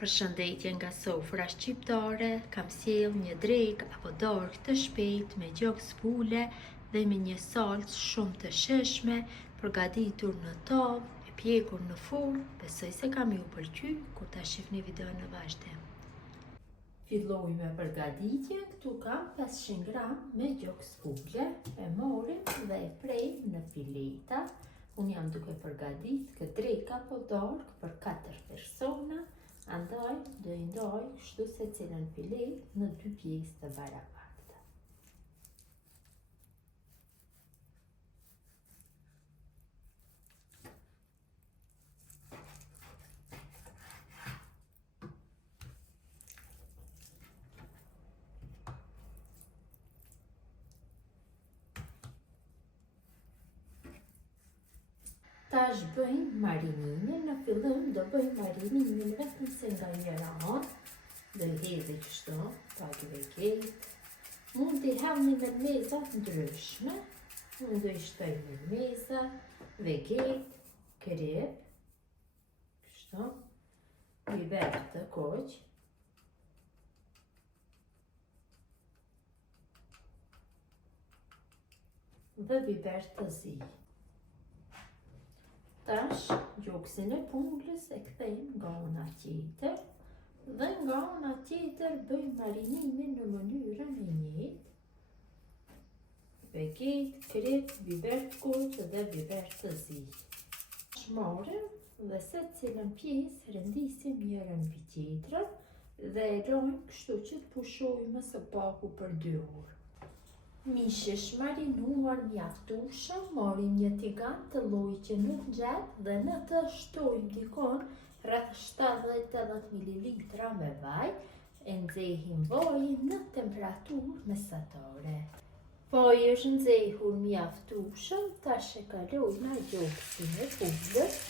Përshëndetje nga sofra shqiptare, kam sjell një drekë apo dorë të shpejt me gjokë spule dhe me një salcë shumë të shishme, përgatitur në tavë, e pjekur në furrë. Besoj se kam ju pëlqy kur ta shihni videon në vazhdim. Filloj me përgatitjen. Këtu kam 500 gram me gjokë spule, e morim dhe e prejm në fileta. Unë jam duke përgatit këtë drekë apo dorë për 4 persona. Andaj do i ndoj kështu se cilën filet në 2 pjesë të barabarta. Tash bëjmë marinimin. Në fillim do bëjmë marinimin vetëm se nga njëra anë. Do i hedhë kështu, pak veget. Mund t'i hamni me meza ndryshme. Unë do i shtoj me meza, veget, krep, kështu, biber të koq. Dhe biber të zi. Tash, gjoksin e pungullës e kthejmë nga ana tjetër dhe nga ana tjetër bëjmë marinimin në mënyrën e njëjtë. Veget, krep, biber të koq dhe biber të zi. Tash marrim dhe secilën pjesë rëndisim njërën mbi tjetrën dhe e lojmë kështu që të pushojmë së paku për 2 orë. Mishish marinuar mjaftueshëm, marrim një tigan të lloj që nuk nxet dhe në të shtojmë dikon rreth 70-80 ml me vaj, e nxehim vajin në temperaturë mesatare. Vaji është nxehur mjaftueshëm, tash e kalojmë gjoksin e pungullës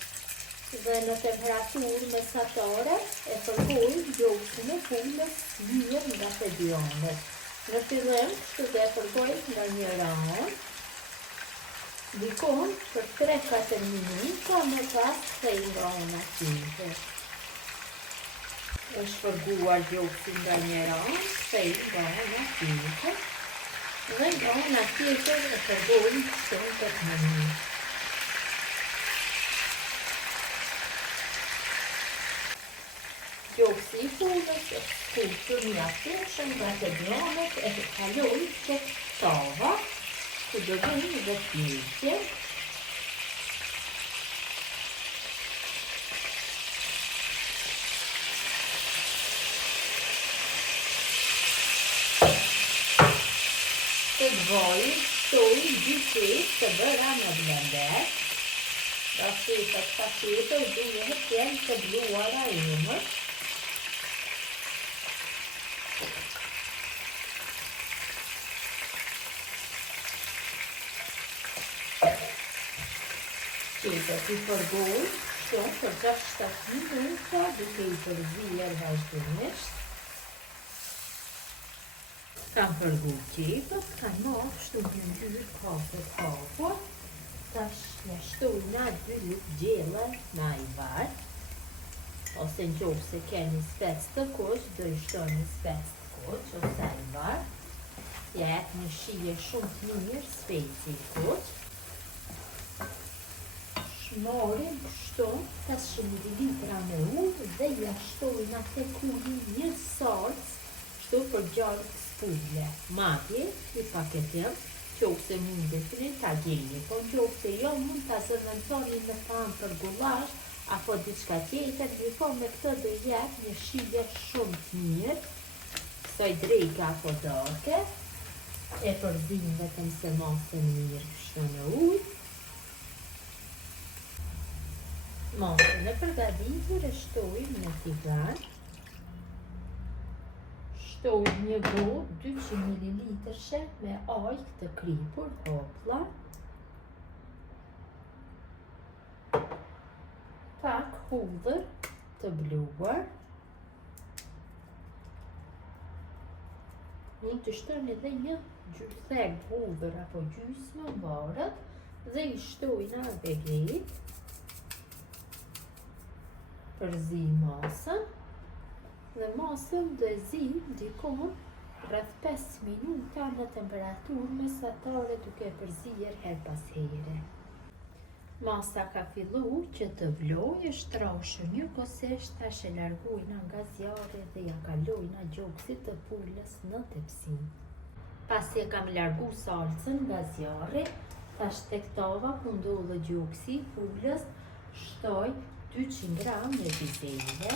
dhe në temperaturë mesatare e përgojmë gjoksin e pungullës mirë nga pedionët. Në fillim, kështu dhe e përgojmë nga njëra anë, dikon për 3-4 minuta me pas kthejmë nga ana tjetër. Është përguar gjoksin nga njëra anë, kthejmë nga ana tjetër dhe nga ana tjetër e përgojmë kështu 8 minuta. Gjoksi i pungullës është kushtur mjaftueshëm nga pedionët e kaloj tek tava, ku do bëjmë dhe pjekje. Tek vaji shtoj 2 qepë të bëra në blender. Qepët ka qepër duhet të jenë të bluara emër. Qepët i përgoj shumë për 6-7 minuta duke i përzier vazhdimisht. Kam përgu qepët, kam marrë kështu gjynjyr hapur. Tash ja shtoj në 2 lupë gjelle me ajvar. Ose në qovë se keni spec të koq, do i shtoni spec të koq ose ajvar. Ja jep një shije shumë të mirë speci koq. Shmorim kështu 500 ml me ujë dhe ja shtoj në tek uji një salcë kështu për gjallë spule. Madje i paketim, qofse mundetini ta gjeni, po qofse jo mund ta zëvendësoni në pan për gullash apo diçka tjetër, po me këtë do jep një shije shumë të mirë kësaj dreke apo dorke. E përzim vetëm se masën mirë kështu në ujë. Masën e përgatitur e shtojmë në tigan. Shtoj një gotë 200 ml me ajk të kripur, hopla. Pak hudhër të bluar. Mund të shtoni edhe një theg hudhër apo gjysmë mbarët dhe i shtoj në veget. Përzi masën Dhe masën do e zi ndikon rreth 5 minuta në temperaturë mesatare duke e përzir her pas here. Masa ka fillu që të vlojë, është trashur njëkohësisht, tash e largojna nga zjarri dhe ja kalojna gjoksit të pulës në tepsi. Pasi e kam largu salcën nga zjarri, tash tek tava ku ndodhe gjoksi i pulës, shtoj 200 gram në bizele.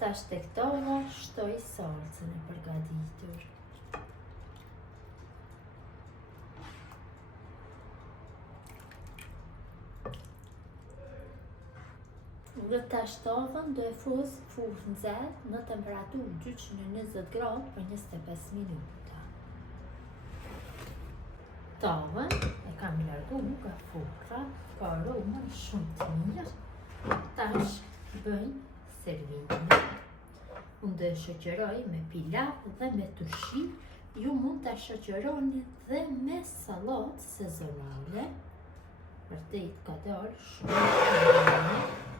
Tash tek tava shtoj salcën e përgatitur. Dhe tash tavën do e fus furrë nxehtë në temperaturë 220 gradë për 25 minuta. Tavën e kam largu nga furra, ka aromën shumë të mirë. Tash bëjmë servimin. Unë do e shoqëroj me pilav dhe me turshi. Ju mund ta shoqëroni dhe me sallatë sezonale. Vërtet ka dalë shumë të mirë.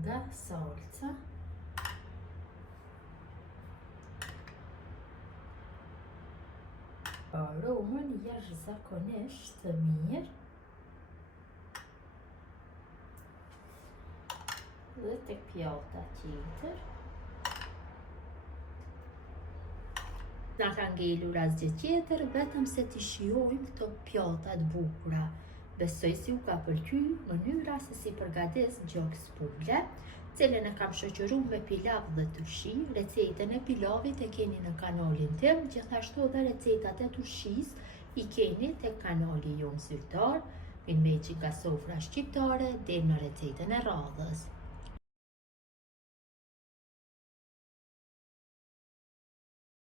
Nga salca. Aromën jashtëzakonisht të mirë. Dhe tek pjata tjetër. Na ka ngelur asgjë tjetër, vetëm se t'i shijojmë këto pjatat bukura. Besoj si u ka pëlqyer mënyra se si përgatis gjoks pule, cilën e kam shoqëruar me pilav dhe turshi. Recetën e pilavit e keni në kanalin tim, gjithashtu edhe recetat e turshis i keni tek kanali jon zyrtar, Mirëmëngjes nga sofra shqiptare deri në recetën e radhës.